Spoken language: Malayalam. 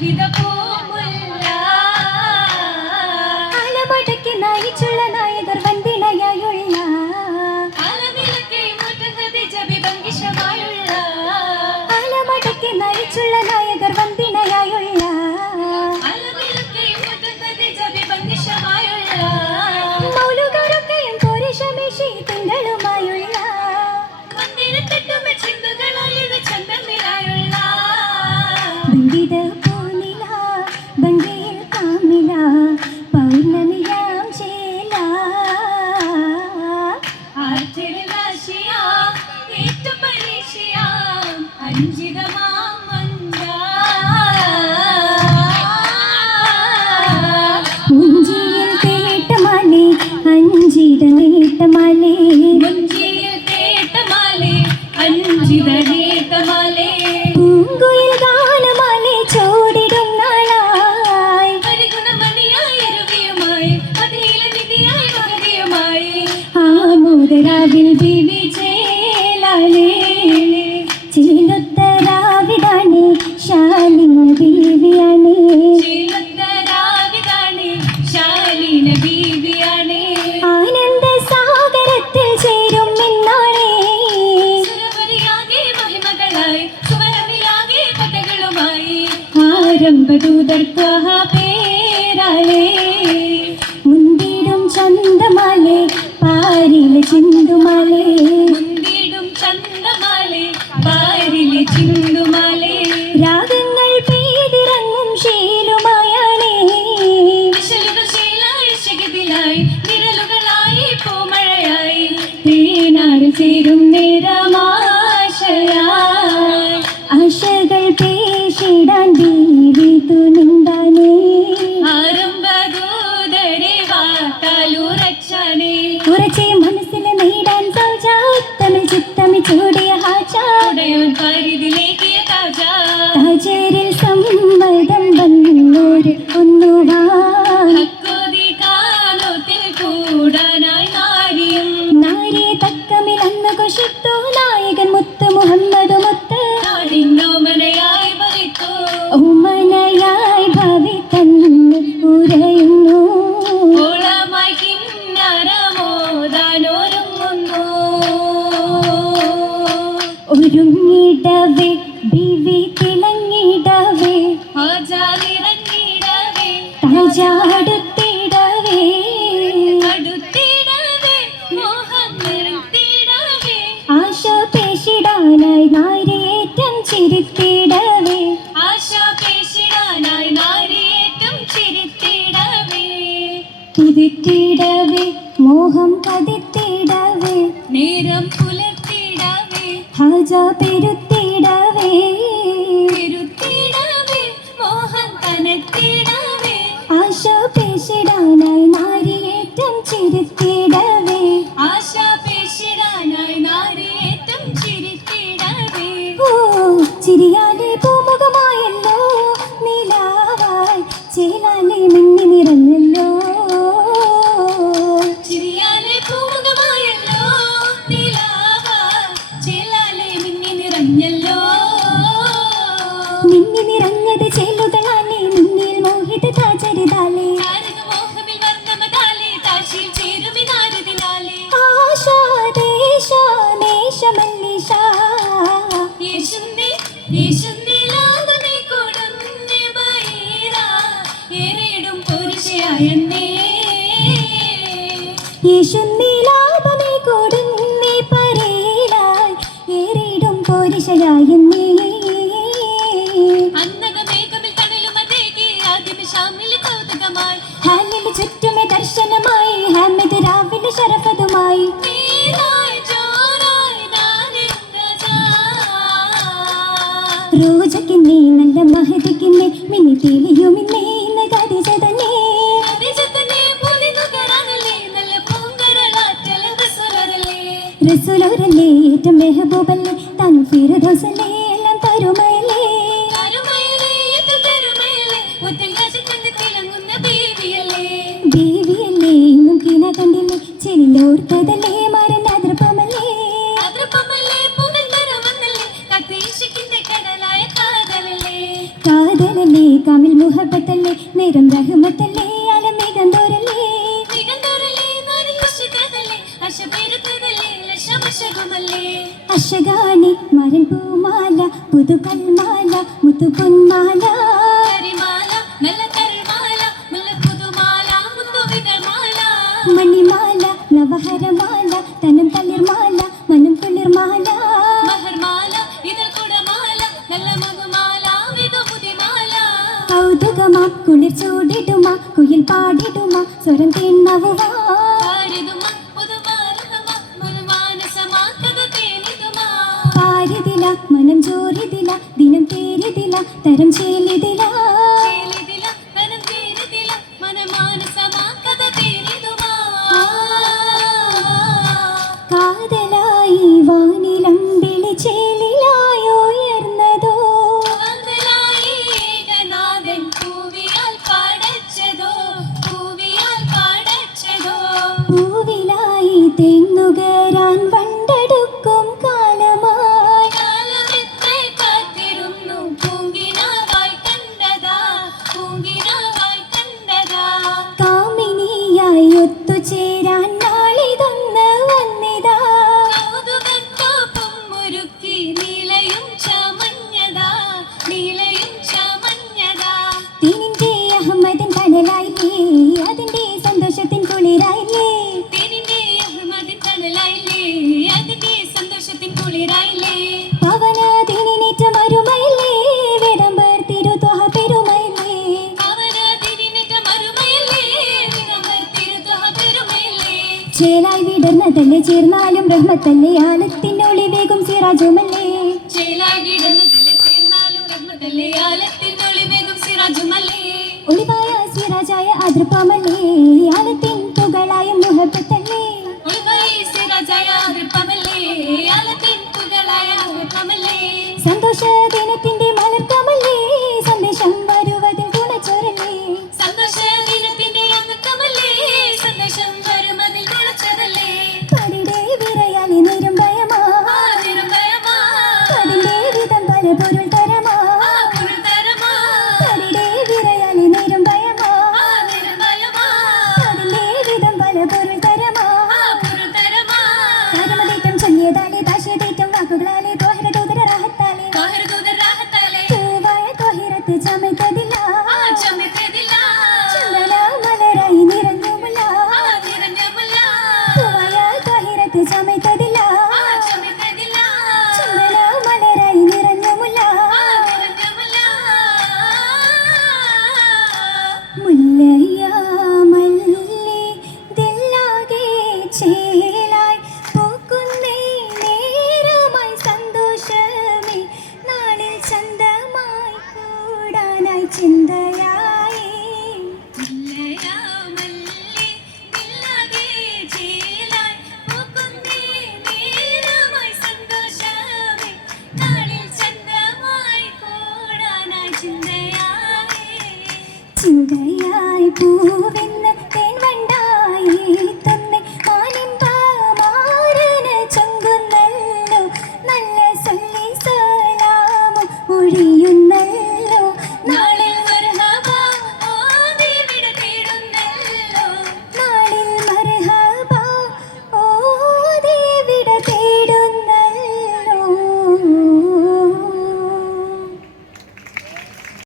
খিদা ചീലുത്തരാവിതാണ് ശാലിന ബീവിയാണ്. ആനന്ദ സാഗരത്തിൽ ചേരും എന്നാണേ ആരംഭദൂതർക്കാ പേരാളേ മുന്തിടും ചന്തമാലേ കാരിൽ ചിന്തുമലേ. നാരിയേറ്റം ചിരിത്തിടവേ. ആശാ നാരിയേറ്റം ചിരിത്തിടവേ. തിരുത്തിടവേ മോഹം പതിത്തിടവേ. നേരം പുലർത്തിടവേ. ഹജ പെരുത്തി അയന്നേ യേശുന്നിലാപമേ കൊടുന്നേ പരേലായി ഏറിടും പോരിശരായെന്നേ ചുറ്റുമേ ദർശനമായി ഹമിദ് രാവിലെ ശരഫതുമായി റോജക്കിന്നേ നല്ല മഹദിക്കിന്നേ മിനി തെളിയുമിന്നേ റസൂലൂരല്ലേ മെഹബൂബല്ലേ താൻ എല്ലാം തരുമയല്ലേ? കാതലല്ലേ? കമിൽ മുഹബത്തല്ലേ നേരം രഹമത്തല്ലേ പൂമാല പുതുകൽമാല മുത്തുപൊന്മാല മണിമാല നവഹരമാല തനം തളിർമാല മനം കുളിർമാല. കൗതുകമാ കുളിർ ചൂടിടുമാ കുയിൽ പാടിടുമാ സ്വരം തേൻ നവുവാ. മനം ചോരിതില ദിനം തേരിതില തരം ചേലിതില. തെങ്ങുകരാൻ ചേലായി വിടർന്ന തന്നെ ചേർന്നാലും ബ്രഹ്മത്തല്ലേ. ആലത്തിനോളി വേഗം സിറാജുമല്ലേ ചേലായി വിടർന്ന തന്നെ ചേർന്നാലും ബ്രഹ്മത്തല്ലേ. ആലത്തി Từ 门